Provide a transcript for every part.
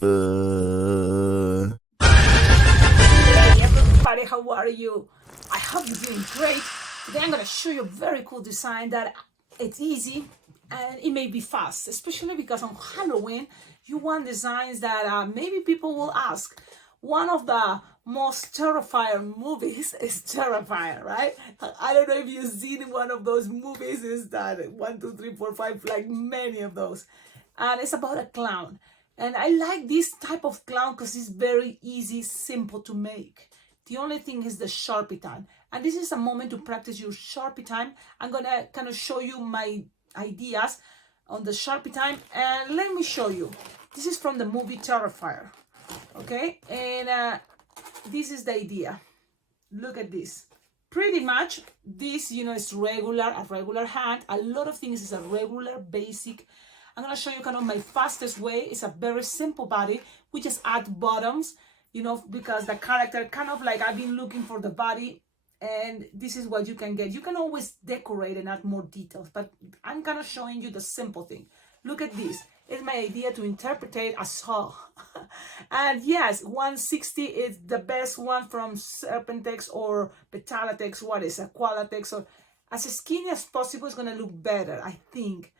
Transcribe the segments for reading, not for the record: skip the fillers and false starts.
Hey everybody, how are you? I hope you're doing great. Today I'm going to show you a very cool design that it's easy and it may be fast, especially because on Halloween you want designs that maybe people will ask. One of the most Terrifier movies is Terrifier, right? I don't know if you've seen one of those movies. Is that 1, 2, 3, 4, 5, like many of those, and it's about a clown. And I like this type of clown because it's very easy, simple to make. The only thing is the Sharpie time. And this is a moment to practice your Sharpie time. I'm gonna kind of show you my ideas on the Sharpie time. And let me show you. This is from the movie Terrifier. Okay, and this is the idea. Look at this. Pretty much this, is regular, a regular hand. A lot of things is a regular, basic. I'm going to show you kind of my fastest way. It's a very simple body. We just add bottoms, because the character kind of like I've been looking for the body, and this is what you can get. You can always decorate and add more details, but I'm kind of showing you the simple thing. Look at this. It's my idea to interpret a saw. And yes, 160 is the best one from Serpentex or Betalatex, what is it, Qualatex, or as skinny as possible. Is going to look better, I think.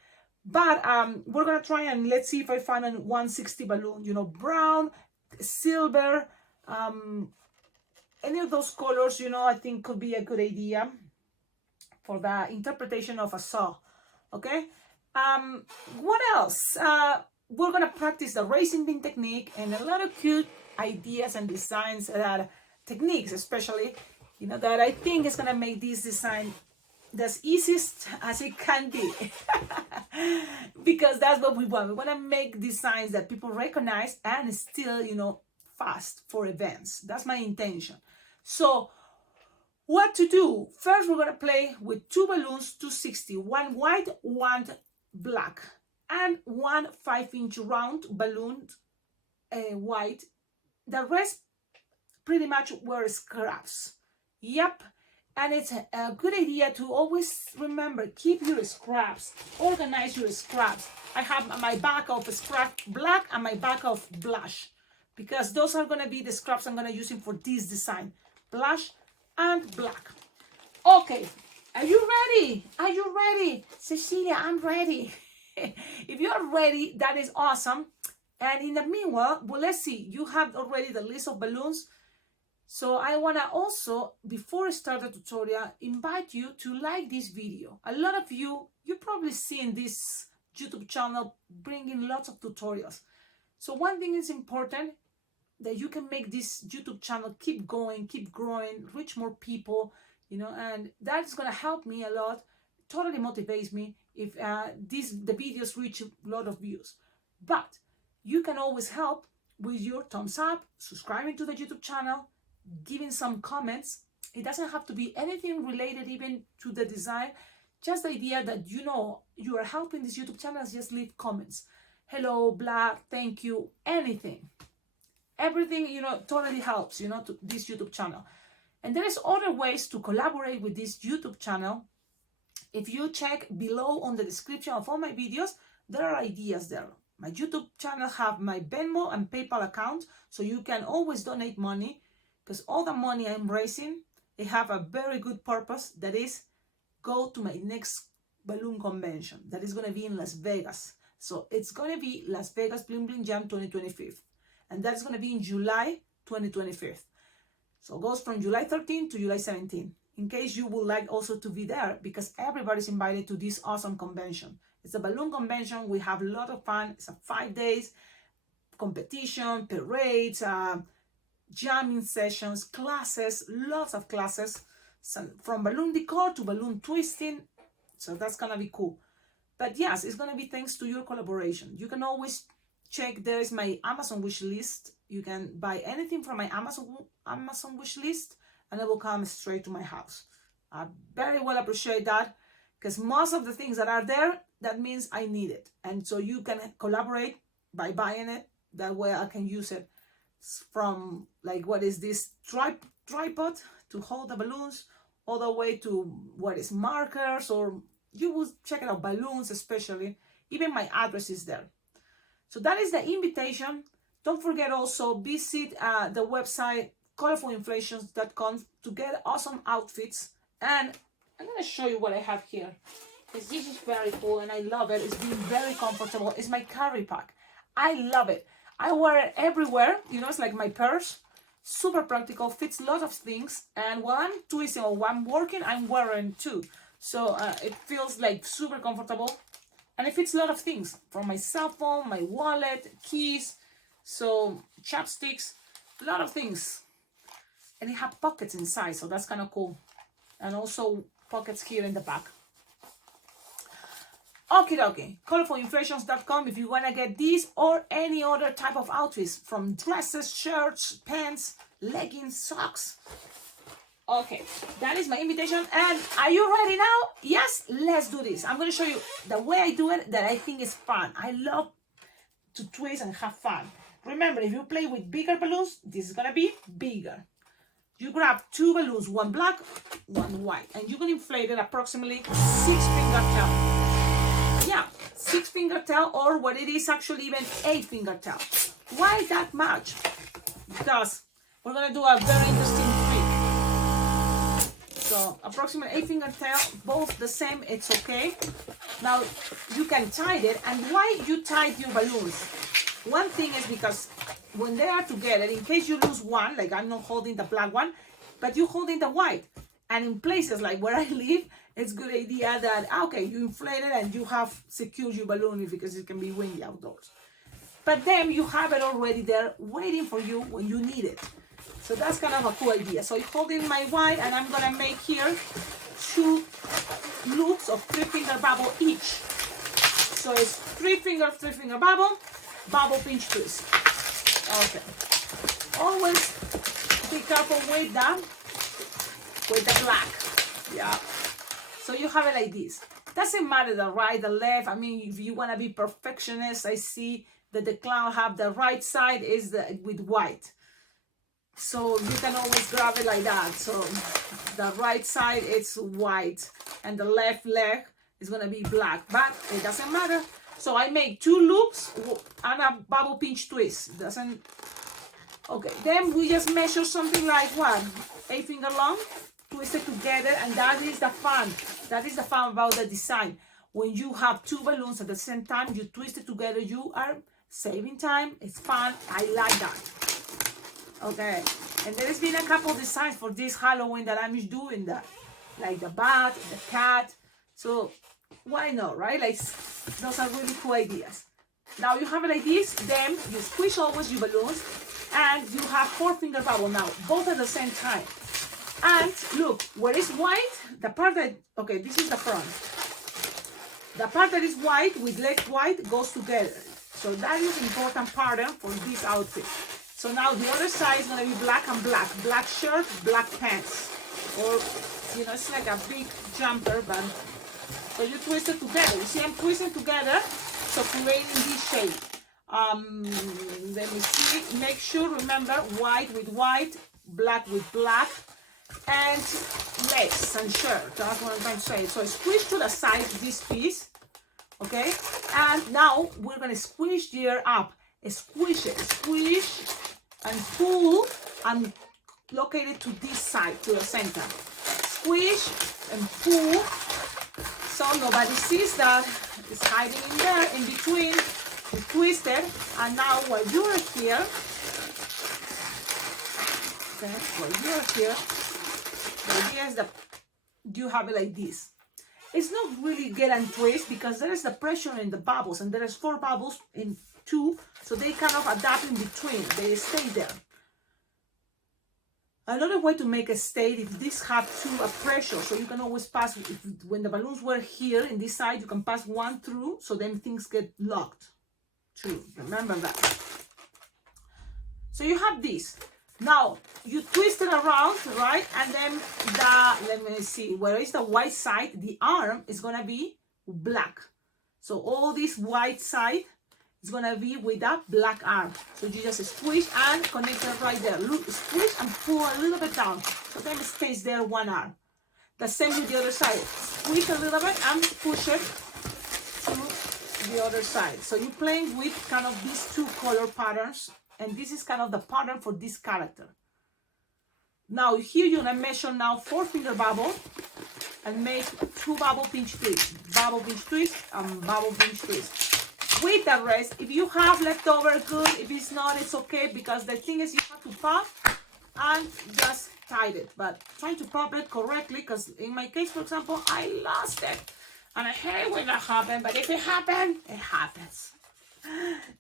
But we're going to try and let's see if I find a 160 balloon, brown, silver, any of those colors, I think could be a good idea for the interpretation of a saw. Okay. What else? We're going to practice the racing beam technique and a lot of cute ideas and designs, techniques especially, that I think is going to make this design as easiest as it can be. Because that's what we want. We want to make designs that people recognize and still, fast for events. That's my intention. So what to do? First, we're going to play with 2 balloons, 260, one white, one black, and one 5-inch round balloon, white. The rest pretty much were scraps. Yep. And it's a good idea to always remember, keep your scraps, organize your scraps. I have my bag of scrap black and my bag of blush, because those are going to be the scraps I'm going to use for this design. Blush and black. Okay, are you ready? Are you ready? Cecilia, I'm ready. If you're ready, that is awesome. And in the meanwhile, well, let's see. You have already the list of balloons. So I want to also, before I start the tutorial, invite you to like this video. A lot of you probably seen this YouTube channel bringing lots of tutorials. So one thing is important, that you can make this YouTube channel keep going, keep growing, reach more people, and that's going to help me a lot. Totally motivates me if the videos reach a lot of views. But you can always help with your thumbs up, subscribing to the YouTube channel, giving some comments. It doesn't have to be anything related even to the design. Just the idea that you are helping this YouTube channel. Just leave comments. Hello, blah, thank you, anything. Everything, totally helps, to this YouTube channel. And there is other ways to collaborate with this YouTube channel. If you check below on the description of all my videos, there are ideas there. My YouTube channel have my Venmo and PayPal account, so you can always donate money, because all the money I'm raising, they have a very good purpose. That is, go to my next balloon convention. That is going to be in Las Vegas. So it's going to be Las Vegas Bling Bling Jam 2025. And that's going to be in July 2025. So it goes from July 13 to July 17. In case you would like also to be there, because everybody's invited to this awesome convention. It's a balloon convention. We have a lot of fun. It's a 5 days competition, parades, jamming sessions, classes, lots of classes, from balloon decor to balloon twisting. So that's gonna be cool. But yes, it's gonna be thanks to your collaboration. You can always check, there is my Amazon wish list. You can buy anything from my Amazon wish list and it will come straight to my house. I very well appreciate that, because most of the things that are there, that means I need it. And so you can collaborate by buying it. That way I can use it from, like, what is this, tripod to hold the balloons, all the way to what is markers, or you will check it out, balloons especially. Even my address is there. So that is the invitation Don't forget also visit the website colorfulinflations.com to get awesome outfits. And I'm gonna show you what I have here. This is very cool and I love it. It's been very comfortable. It's my carry pack. I love it. I wear it everywhere. You know, it's like my purse. Super practical, fits a lot of things. And while I'm twisting or while I'm working, I'm wearing too. So it feels like super comfortable. And it fits a lot of things. From my cell phone, my wallet, keys, so chapsticks, a lot of things. And it has pockets inside, so that's kind of cool. And also pockets here in the back. Okie dokie, colorfulinflations.com if you want to get these or any other type of outfits, from dresses, shirts, pants, leggings, socks. Okay, that is my invitation. And are you ready now? Yes, let's do this. I'm going to show you the way I do it that I think is fun. I love to twist and have fun. Remember, if you play with bigger balloons, this is going to be bigger. You grab 2 balloons, 1 black, 1 white, and you can inflate it approximately 6 finger tail. Yeah, 6 finger tail, or what it is actually even 8 finger tail. Why that much? Because we're going to do a very interesting trick. So approximately 8 finger tail, both the same, it's okay. Now you can tie it. And why you tie your balloons? One thing is because when they are together, in case you lose one, like I'm not holding the black one, but you're holding the white. And in places like where I live, it's a good idea that, okay, you inflate it and you have secured your balloon because it can be windy outdoors. But then you have it already there waiting for you when you need it. So that's kind of a cool idea. So I'm holding my white and I'm gonna make here 2 loops of 3 finger bubble each. So it's 3 finger bubble pinch twist. Okay. Always be careful with the black. Yeah. So you have it like this. Doesn't matter the right, the left. I mean, if you want to be perfectionist, I see that the clown have the right side is with white. So you can always grab it like that. So the right side is white and the left leg is going to be black, but it doesn't matter. So I make 2 loops and a bubble pinch twist. Doesn't. Okay, then we just measure something like what? 8 finger long, twist it together, and that is the fun. That is the fun about the design. When you have 2 balloons at the same time, you twist it together, you are saving time. It's fun. I like that. Okay, and there's been a couple designs for this Halloween that I'm doing that, like the bat, the cat. So why not, right? Like, those are really cool ideas. Now you have it like this, then you squish always your balloons, and you have 4 finger bubble now, both at the same time. And look, where is white, the part that, okay, this is the front. The part that is white with left white goes together. So that is important pattern for this outfit. So now the other side is going to be black and black. Black shirt, black pants. Or, you know, it's like a big jumper, but so you twist it together. You see I'm twisting together, so creating this shape. Let me see. Make sure, remember, white with white, black with black, and legs and shirt. That's what I'm trying to say. So squish to the side this piece, okay? And now we're gonna squish here up. Squish it, squish and pull and locate it to this side, to the center. Squish and pull, so nobody sees that. It's hiding in there, in between. You twist it, and now while you're here, okay, while you're here, the idea is that you have it like this. It's not really get and twist because there is the pressure in the bubbles, and there is 4 bubbles in 2, so they kind of adapt in between. They stay there. Another way to make a state, if this have 2 a pressure, so you can always pass, when the balloons were here in this side, you can pass 1 through, so then things get locked. True, remember that. So you have this. Now you twist it around, right? And then let me see, where is the white side? The arm is gonna be black. So all this white side is gonna be with that black arm. So you just squish and connect it right there. Look, squish and pull a little bit down. So then it stays there, 1 arm. The same with the other side. Squish a little bit and push it to the other side. So you're playing with kind of these 2 color patterns and this is kind of the pattern for this character. Now here you're gonna measure now 4-finger bubble and make 2 bubble pinch twists, bubble pinch twist and bubble pinch twist. With the rest, if you have leftover, good. If it's not, it's okay, because the thing is you have to pop and just tie it, but trying to pop it correctly, because in my case, for example, I lost it and I hate when that happens, but if it happens, it happens.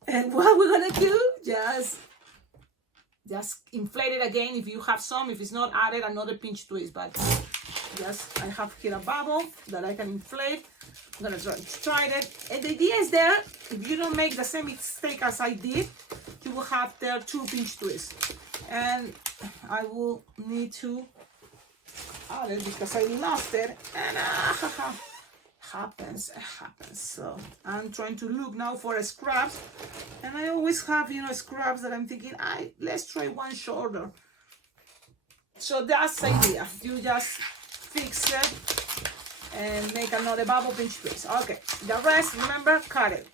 And what we're gonna do, just inflate it again if you have some. If it's not, added another pinch twist, but just I have here a bubble that I can inflate. I'm gonna try it, and the idea is there, if you don't make the same mistake as I did, you will have there 2 pinch twists, and I will need to add it because I lost it, and happens. So I'm trying to look now for scraps, and I always have, you know, scraps that I'm thinking, let's try one shorter. So that's the idea. You just fix it and make another bubble pinch twist. Okay, the rest, remember, cut it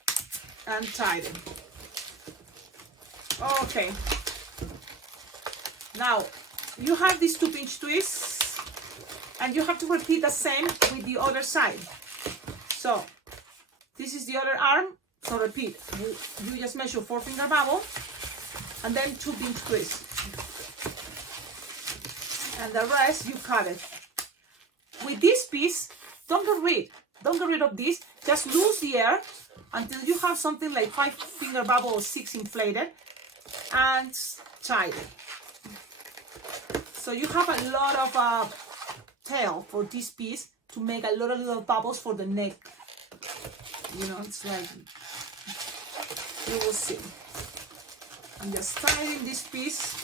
and tie it. Okay, now you have these 2 pinch twists, and you have to repeat the same with the other side. So this is the other arm, so repeat. You just measure 4-finger bubble and then 2 pinch twists, and the rest you cut it. With this piece, don't get rid of this, just lose the air until you have something like 5-finger bubble or 6 inflated, and tie it. So you have a lot of tail for this piece to make a lot of little bubbles for the neck. You know, it's like, you will see. I'm just tying this piece,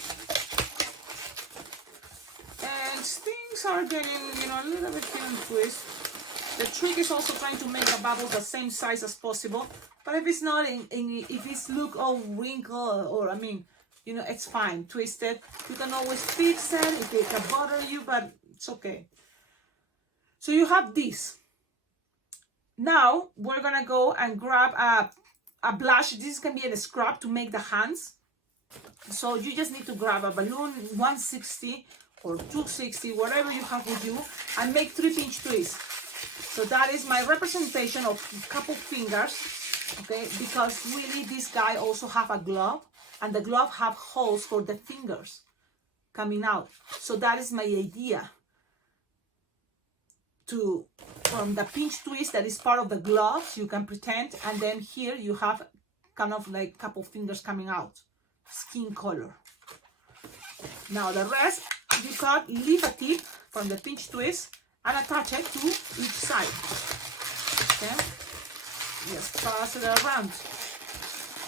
and things are getting, you know, a little bit here in twist. The trick is also trying to make the bubbles the same size as possible, but if it's not, if it's look all wrinkled, or I mean, you know, it's fine, twist it. You can always fix it if it can bother you, but it's okay. So you have this. Now we're gonna go and grab a blush. This can be a scrap to make the hands. So you just need to grab a balloon 160 or 260, whatever you have with you, and make 3 pinch twists. So that is my representation of a couple fingers, okay? Because really this guy also have a glove, and the glove have holes for the fingers coming out. So that is my idea. From the pinch twist that is part of the gloves, you can pretend, and then here you have kind of like couple fingers coming out, skin color. Now the rest, you cut, leave a tip from the pinch twist and attach it to each side. Okay, just pass it around,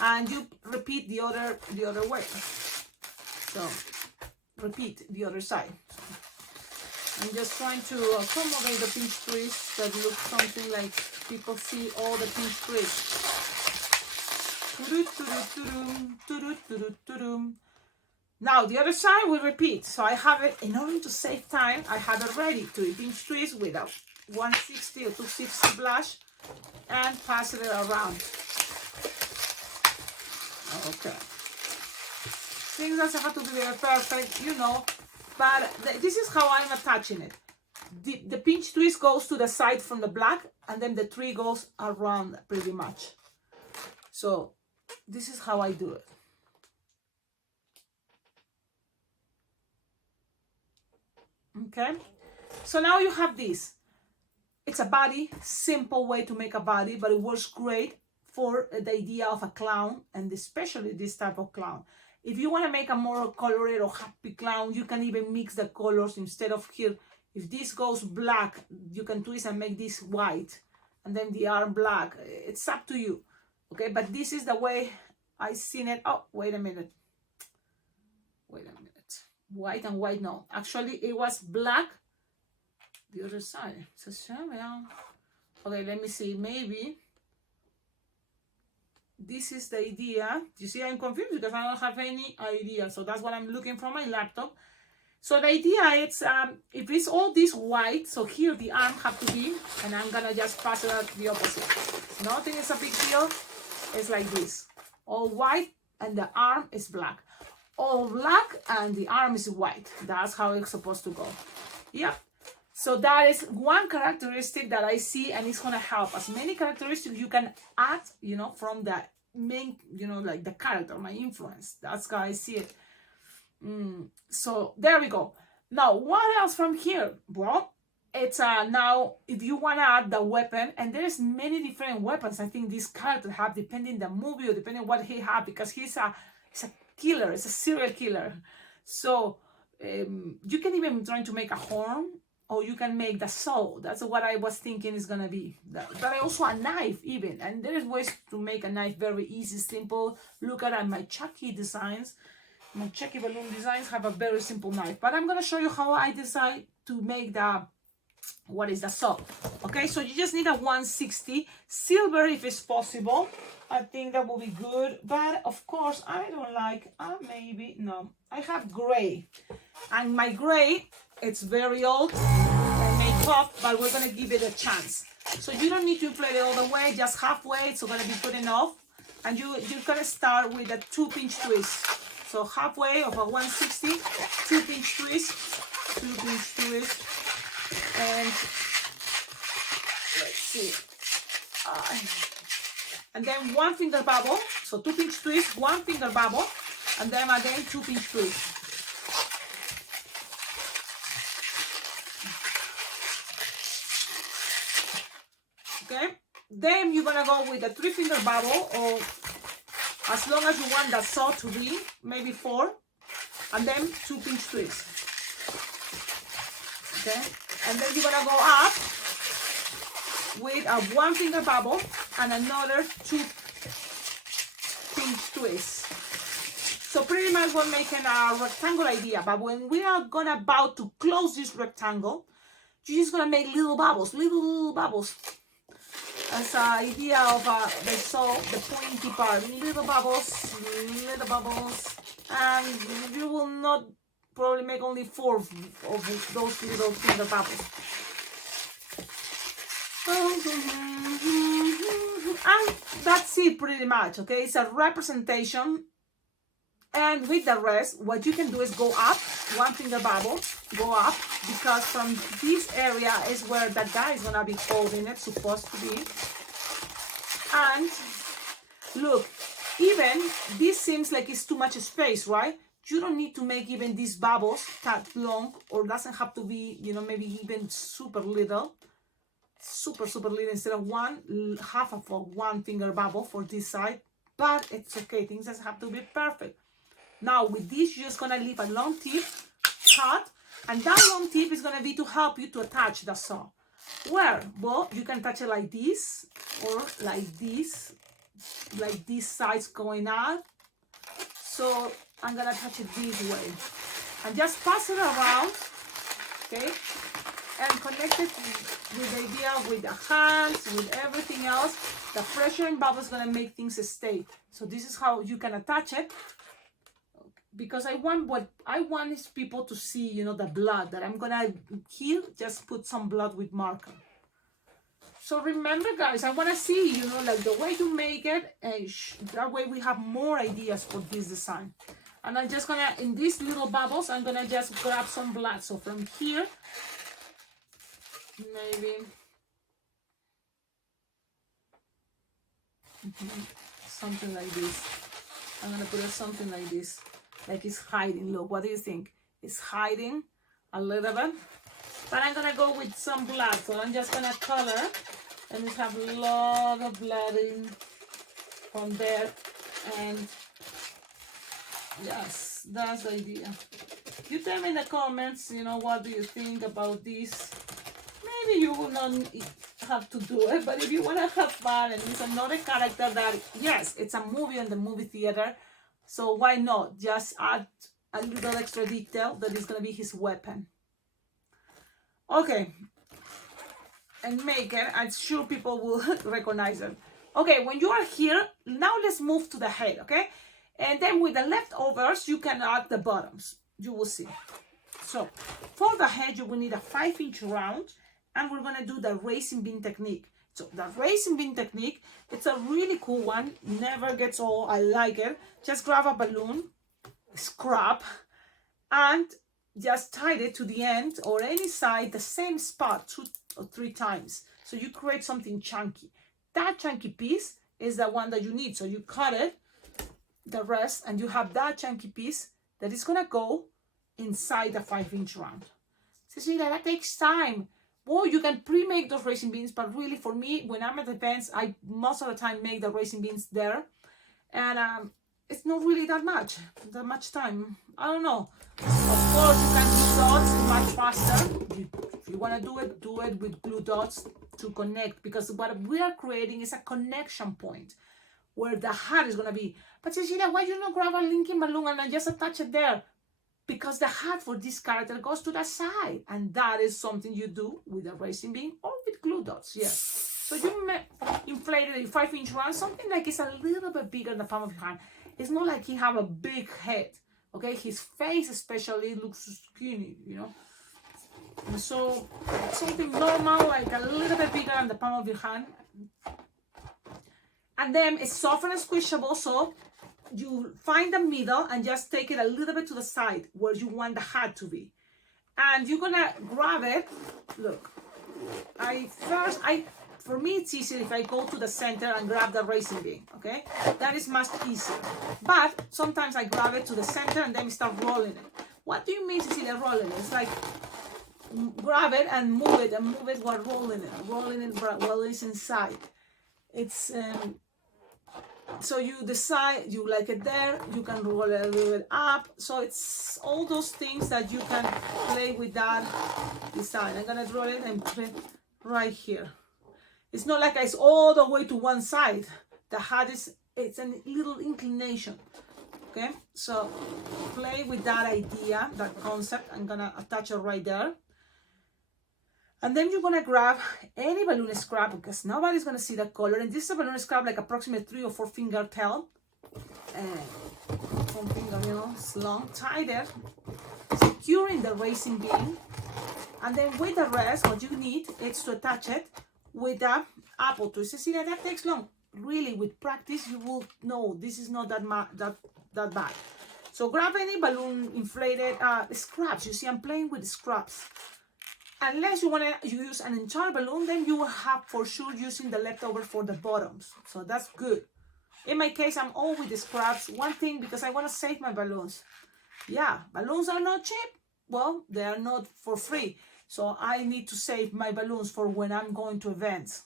and you repeat the other way. So repeat the other side. I'm just trying to accommodate the pinch twist that looks something like people see all the pinch twists. Now the other side will repeat. So I have it, in order to save time, I have it ready to pinch twist with a 160 or 260 blush and pass it around. Okay. Things doesn't have to be very perfect, you know. But this is how I'm attaching it. The pinch twist goes to the side from the black, and then the 3 goes around pretty much. So this is how I do it. Okay, so now you have this. It's a body, simple way to make a body, but it works great for the idea of a clown, and especially this type of clown. If you want to make a more colored or happy clown, you can even mix the colors. Instead of here, if this goes black, you can twist and make this white, and then the arm black. It's up to you, okay? But this is the way I seen it. Oh, wait a minute. White and white, no. Actually, it was black. The other side. Okay, let me see. Maybe this is the idea. You see, I'm confused because I don't have any idea. So that's what I'm looking from my laptop. So the idea is, if it's all this white, so here the arm have to be, and I'm gonna just pass it out the opposite. Nothing is a big deal. It's like this. All white, and the arm is black. All black and the arm is white. That's how it's supposed to go. Yeah. So that is one characteristic that I see, and it's gonna help. As many characteristics you can add, you know, from the main, you know, like the character, my influence. That's how I see it. So there we go. Now, what else from here? Well, it's now if you want to add the weapon, and there's many different weapons I think this character have, depending the movie or depending what he have, because he's a killer, it's a serial killer. So you can even try to make a horn, or you can make the saw. That's what I was thinking is gonna be. But also a knife even, and there's ways to make a knife very easy, simple. Look at my Chucky designs. My Chucky balloon designs have a very simple knife, but I'm gonna show you how I decide to make the saw. Okay, so you just need a 160 silver if it's possible. I think that will be good, but of course I don't like maybe no, I have gray, and my gray, it's very old and make up, but we're gonna give it a chance. So you don't need to inflate it all the way, just halfway. It's gonna be good enough, and you're gonna start with a 2-pinch twist. So halfway of a 160, 2-pinch twist, 2-pinch twist, and let's see, and then 1 finger bubble. So 2-pinch twist, 1 finger bubble, and then again 2-pinch twist. Okay, then you're gonna go with a 3-finger bubble, or as long as you want the saw to be, maybe 4, and then 2-pinch twist. Okay, and then you're gonna go up with a 1-finger bubble and another 2-pinch twist. So pretty much we're making a rectangle idea, but when we are gonna about to close this rectangle, you're just gonna make little bubbles, little bubbles. As an idea of the saw, the pointy part, little bubbles, and you will not probably make only 4 of those little finger bubbles. And that's it pretty much, okay? It's a representation, and with the rest, what you can do is go up, 1-finger bubble, go up, because from this area is where the guy is gonna be holding it, supposed to be. And look, even this seems like it's too much space, right? You don't need to make even these bubbles that long, or doesn't have to be, you know, maybe even super little, super little, instead of half of a 1-finger bubble for this side. But it's okay, things just have to be perfect. Now with this, you're just gonna leave a long tip cut, and that long tip is gonna be to help you to attach the saw. Where? Well, you can touch it like this, or like this sides going out. So I'm gonna touch it this way, and just pass it around, okay, and connect it with the idea, with the hands, with everything else. The pressure and bubble is gonna make things stay. So this is how you can attach it, because what I want is people to see, you know, the blood that I'm gonna here. Just put some blood with marker. So remember, guys, I want to see, you know, like the way you make it, and that way we have more ideas for this design. And I'm just gonna, in these little bubbles, I'm gonna just grab some blood. So from here, maybe something like this. I'm gonna put it something like this, like it's hiding. Look, what do you think? It's hiding a little bit, but I'm gonna go with some blood. So I'm just gonna color, and we have a lot of blood in from there, and yes, that's the idea. You tell me in the comments, you know, what do you think about this? Maybe you will not have to do it, but if you want to have fun, and it's another character that, yes, it's a movie in the movie theater, so why not just add a little extra detail that is going to be his weapon. Okay, and make it, I'm sure people will recognize it. Okay, when you are here, now let's move to the head, okay? And then with the leftovers, you can add the bottoms. You will see. So for the head, you will need a 5-inch round, and we're gonna do the racing bean technique. So the racing bean technique, it's a really cool one. Never gets old. I like it. Just grab a balloon, scrap, and just tie it to the end or any side, the same spot 2 or 3 times. So you create something chunky. That chunky piece is the one that you need. So you cut it, the rest, and you have that chunky piece that is gonna go inside the 5-inch round. Cecilia, that takes time. Well, you can pre-make those racing beans, but really for me, when I'm at events, I most of the time make the racing beans there. And it's not really that much time. I don't know. Of course, you can do dots much faster. If you want to do it with glue dots to connect, because what we are creating is a connection point where the hat is going to be. But Cecilia, why you not grab a linking balloon and just attach it there? Because the hat for this character goes to the side, and that is something you do with a racing bean or with glue dots. Yes. So you inflated a 5-inch round, something like it's a little bit bigger than the palm of your hand. It's not like he have a big head. Okay, his face especially looks skinny, you know. And so something normal, like a little bit bigger than the palm of your hand. And then it's soft and squishable, so you find the middle and just take it a little bit to the side where you want the hat to be. And you're gonna grab it. Look, for me it's easier if I go to the center and grab the racing bean, okay? That is much easier. But sometimes I grab it to the center and then start rolling it. What do you mean, Cecilia, rolling it? It's like grab it and move it while rolling it while it's inside. It's so you decide you like it there, you can roll it a little bit up. So it's all those things that you can play with that design. I'm gonna roll it and put it right here. It's not like it's all the way to one side. The hat it's a little inclination. Okay, so play with that idea, that concept. I'm gonna attach it right there. And then you're gonna grab any balloon scrap, because nobody's gonna see the color. And this is a balloon scrap, like approximately 3 or 4 finger tail. And 1 finger, it's long. Tie it, securing the racing bean. And then with the rest, what you need is to attach it with the apple twist. Cecilia, that takes long. Really, with practice, you will know this is not that bad. So grab any balloon inflated scraps. You see, I'm playing with scraps. Unless you want to use an entire balloon, then you will have for sure using the leftover for the bottoms. So that's good. In my case, I'm all with the scraps. One thing, because I want to save my balloons. Yeah, balloons are not cheap. Well, they are not for free. So I need to save my balloons for when I'm going to events.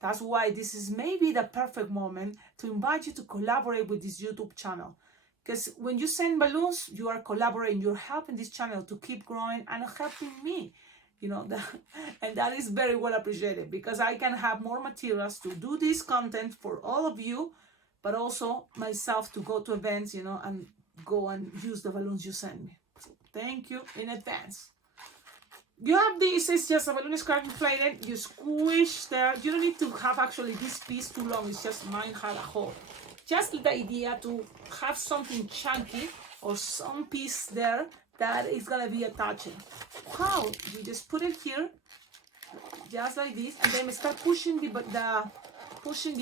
That's why this is maybe the perfect moment to invite you to collaborate with this YouTube channel. Because when you send balloons, you are collaborating. You're helping this channel to keep growing and helping me. You know, and that is very well appreciated, because I can have more materials to do this content for all of you, but also myself to go to events, you know, and go and use the balloons you send me. So thank you in advance. You have this, it's just a balloon scrap inflated, you squish there. You don't need to have actually this piece too long, it's just mine had a hole. Just the idea to have something chunky or some piece there that is gonna be attaching. How? You just put it here, just like this, and then start pushing the air, pushing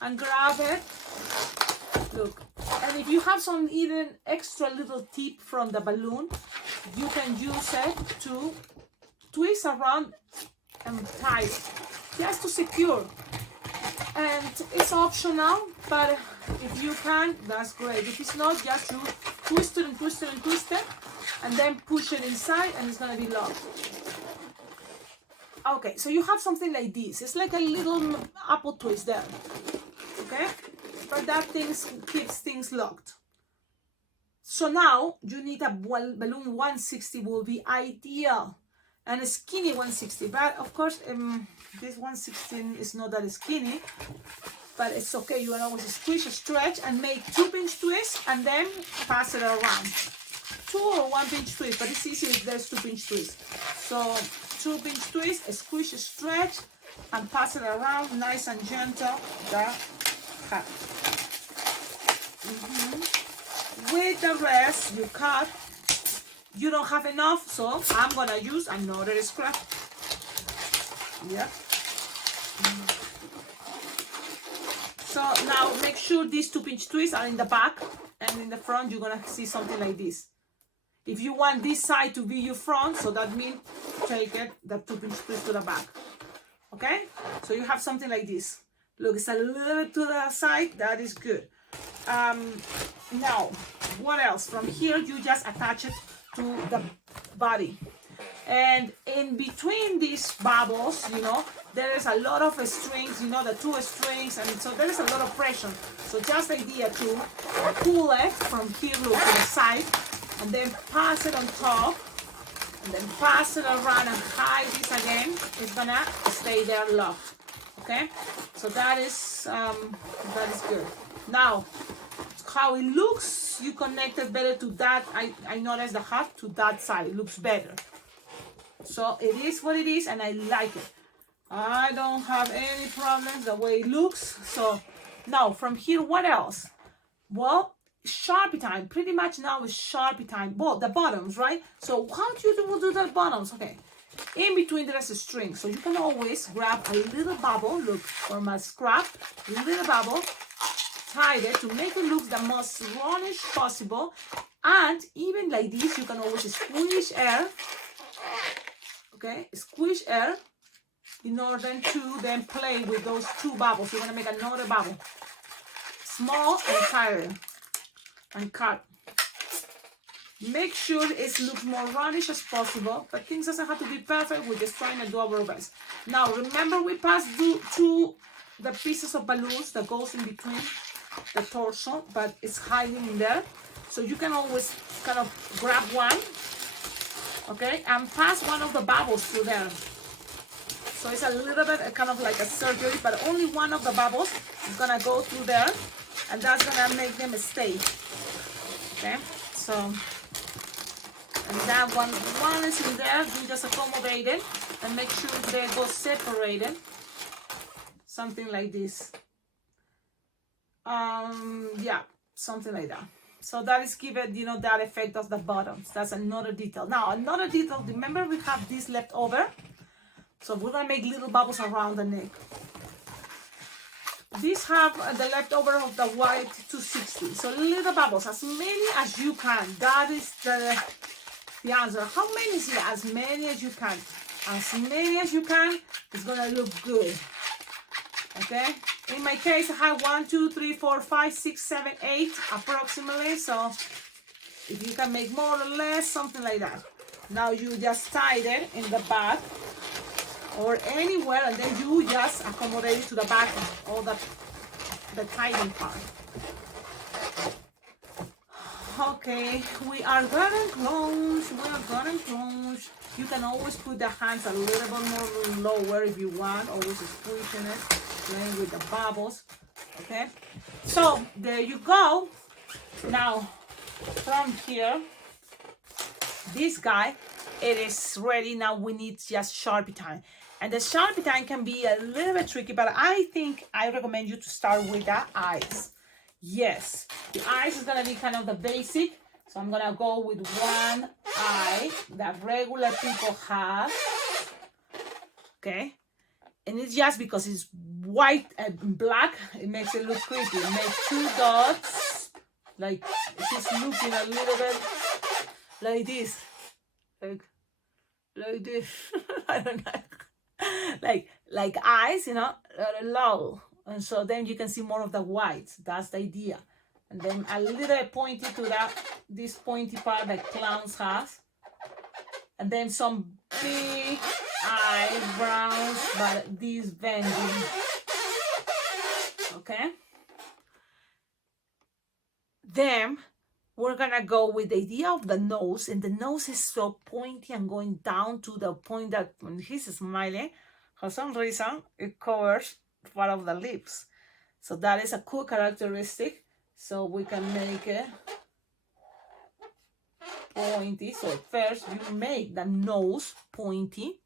and grab it. Look, and if you have some even extra little tip from the balloon, you can use it to twist around and tie it, just to secure. And it's optional, but if you can, that's great. If it's not, just you twist it and twist it and twist it, and then push it inside, and it's gonna be locked. Okay, so you have something like this. It's like a little apple twist there. Okay, but that thing keeps things locked. So now you need a balloon 160 will be ideal, and a skinny 160. But of course, this 116 is not that skinny. But it's okay, you can always squish, stretch, and make 2-pinch twists, and then pass it around. 2 or 1-pinch twist, but it's easy if there's 2-pinch twists. So 2-pinch twist, squish, stretch, and pass it around, nice and gentle, the hat. With the rest, you cut. You don't have enough, so I'm gonna use another scrap. Yeah. So now make sure these 2-pinch twists are in the back, and in the front you're gonna see something like this. If you want this side to be your front, so that means take it, the 2-pinch twist to the back. Okay? So you have something like this. Look, it's a little bit to the side, that is good. Now, what else? From here, you just attach it to the body. And in between these bubbles, you know, there is a lot of strings, you know, the 2 strings, and so there is a lot of pressure. So just the idea to pull it from here, look, to the side, and then pass it on top, and then pass it around and hide this again. It's gonna stay there locked. Okay, so that is good. Now, how it looks, you connect it better to that. I noticed the hat to that side. It looks better. So it is what it is, and I like it. I don't have any problems the way it looks. So now from here, what else? Well, Sharpie time. Pretty much now is Sharpie time. Well, the bottoms, right? So how do you do the bottoms? Okay. In between there is a string, so you can always grab a little bubble, look, from a scrap, little bubble, tie it to make it look the most roundish possible, and even like this, you can always squish air, okay, squish air, in order to then play with those 2 bubbles. You're gonna make another bubble, small and tighter, and cut. Make sure it looks more roundish as possible, but things doesn't have to be perfect. We're just trying to do our best. Now, remember we passed through the pieces of balloons that goes in between the torso, but it's hiding in there. So you can always kind of grab one, okay, and pass one of the bubbles through there. So it's a little bit kind of like a surgery, but only one of the bubbles is gonna go through there, and that's gonna make them stay. Okay, so. And that one is in there, you just accommodate it and make sure they go separated. Something like this. Yeah, something like that. So that is given, you know, that effect of the bottoms. That's another detail. Now, another detail, remember we have this left over. So we're gonna make little bubbles around the neck. These have the leftover of the white 260. So little bubbles, as many as you can. That is the answer. How many is it? As many as you can. As many as you can. It's gonna look good. Okay. In my case, I have 1, 2, 3, 4, 5, 6, 7, 8 approximately. So if you can make more or less, something like that. Now you just tie it in the back or anywhere, and then you just accommodate it to the back of all the tying part. Okay, we are getting close. You can always put the hands a little bit more lower if you want, always squishing it, playing with the bubbles. Okay, so there you go. Now from here, this guy, it is ready. Now we need just Sharpie time. And the Sharpie time can be a little bit tricky, but I think I recommend you to start with the eyes. Yes, the eyes is gonna be kind of the basic. So I'm gonna go with one eye that regular people have. Okay, and it's just because it's white and black, it makes it look creepy. Make 2 dots, like it's looking a little bit like this, like this. I don't know. like eyes, you know, low, and so then you can see more of the whites. That's the idea. And then a little bit pointy to that, this pointy part that clowns has, and then some big eyebrows, but these bending. Okay. Then we're gonna go with the idea of the nose, and the nose is so pointy and going down to the point that when he's smiling, for some reason, it covers part of the lips. So that is a cool characteristic. So we can make it pointy. So first you make the nose pointy.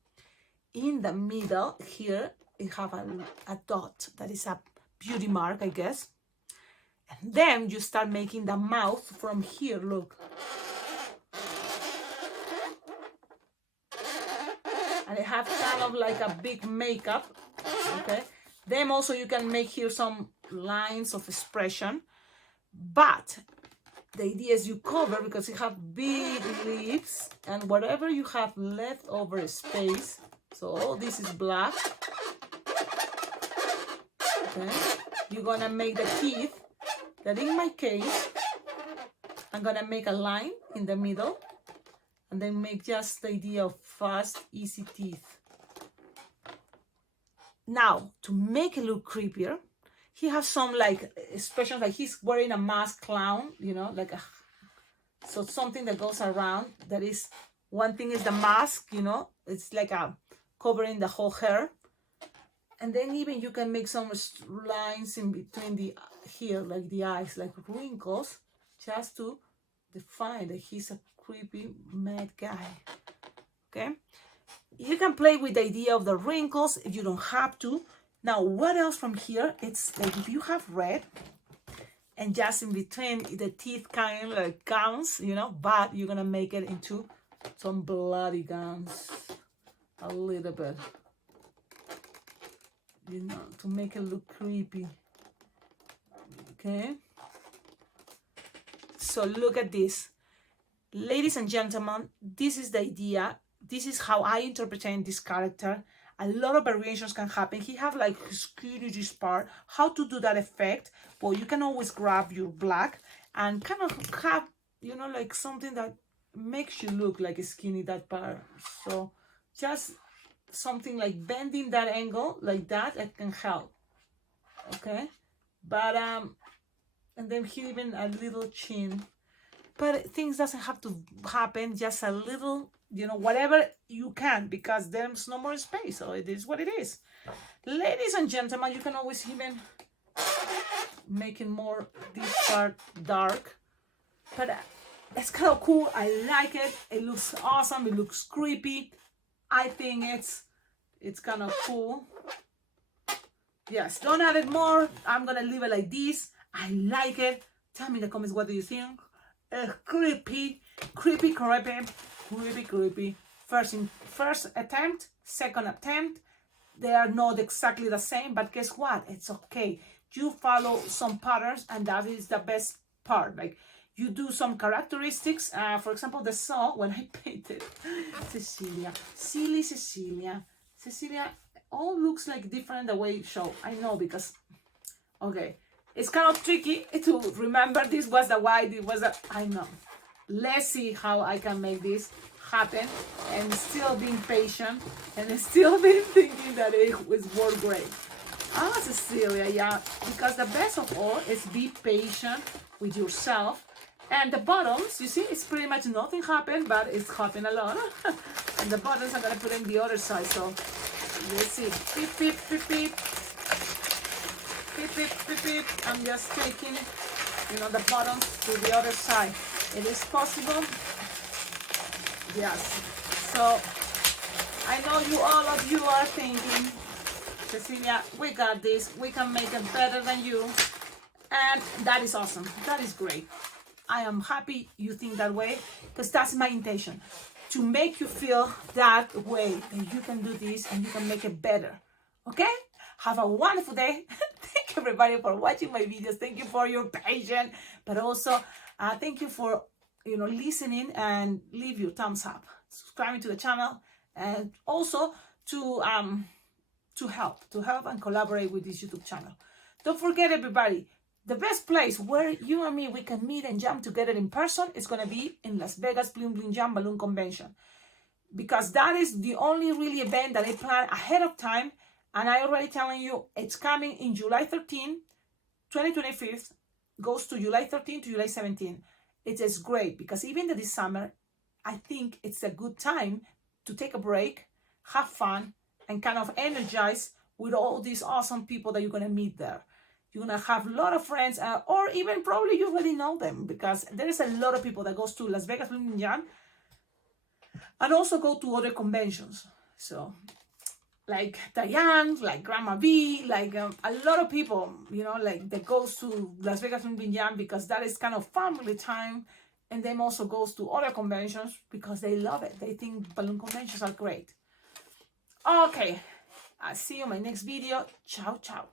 In the middle here, you have a dot that is a beauty mark, I guess. And then you start making the mouth from here, look. and they have kind of like a big makeup, okay? Then also you can make here some lines of expression, but the idea is you cover because you have big lips, and whatever you have left over space, so all this is black, okay? You're gonna make the teeth, that in my case, I'm gonna make a line in the middle, and then make just the idea of fast, easy teeth. Now, to make it look creepier, he has some like expressions, like he's wearing a mask clown, you know, like a, so something that goes around. That is, one thing is the mask, you know, it's like a covering the whole hair. And then even you can make some lines in between the here, like the eyes, like wrinkles, just to define that he's a creepy mad guy. Okay, you can play with the idea of the wrinkles if you don't have to. Now, what else from here? It's like if you have red, and just in between the teeth kind of like gowns, you know, but you're gonna make it into some bloody gowns a little bit, you know, to make it look creepy. Okay, so look at this, ladies and gentlemen, this is the idea. This is how I interpret this character. A lot of variations can happen. He have like skinny this part. How to do that effect? Well, you can always grab your black and kind of have, you know, like something that makes you look like skinny that part. So just something like bending that angle like that, it can help. Okay, but and then even a little chin. But things doesn't have to happen. Just a little, you know, whatever you can, because there's no more space, so it is what it is. Ladies and gentlemen, you can always even make it more this part dark, but it's kind of cool. I like it. It looks awesome. It looks creepy. I think it's kind of cool. Yes, don't add it more. I'm gonna leave it like this. I like it. Tell me in the comments, what do you think? Creepy. First attempt, second attempt, they are not exactly the same, but guess what? It's okay. You follow some patterns, and that is the best part. Like, you do some characteristics. For example, the saw, when I painted Cecilia, silly Cecilia, all looks like different the way it show. I know, because okay, it's kind of tricky to remember this was the white, it was the, I know. Let's see how I can make this happen, and still being patient, and still being thinking that it was work great. Cecilia, yeah, because the best of all is be patient with yourself. And the bottoms, you see, it's pretty much nothing happened, but it's happened a lot. And the buttons I'm gonna put in the other side, so let's see. Beep, beep, beep, beep. Beep, beep, beep, beep. I'm just taking, you know, the buttons to the other side. It is possible. Yes. So I know all of you are thinking, Cecilia, we got this. We can make it better than you. And that is awesome. That is great. I am happy you think that way, because that's my intention, to make you feel that way, that you can do this and you can make it better. Okay? Have a wonderful day. Thank you, everybody, for watching my videos. Thank you for your patience, but also thank you for, you know, listening, and leave your thumbs up, subscribing to the channel, and also to help and collaborate with this YouTube channel. Don't forget, everybody, the best place where you and me, we can meet and jam together in person is going to be in Las Vegas Bling Bling Jam Balloon Convention, because that is the only really event that I plan ahead of time. And I already telling you, it's coming in July 13, 2025, goes to July 13 to July 17. It is great, because even this summer, I think it's a good time to take a break, have fun, and kind of energize with all these awesome people that you're going to meet there. You're going to have a lot of friends, or even probably you already know them, because there is a lot of people that goes to Las Vegas Bling Bling Jam and also go to other conventions. So, like Diane, like Grandma V, like a lot of people, you know, like that goes to Las Vegas Bling Bling Jam because that is kind of family time, and then also goes to other conventions because they love it. They think balloon conventions are great. Okay, I'll see you in my next video. Ciao, ciao.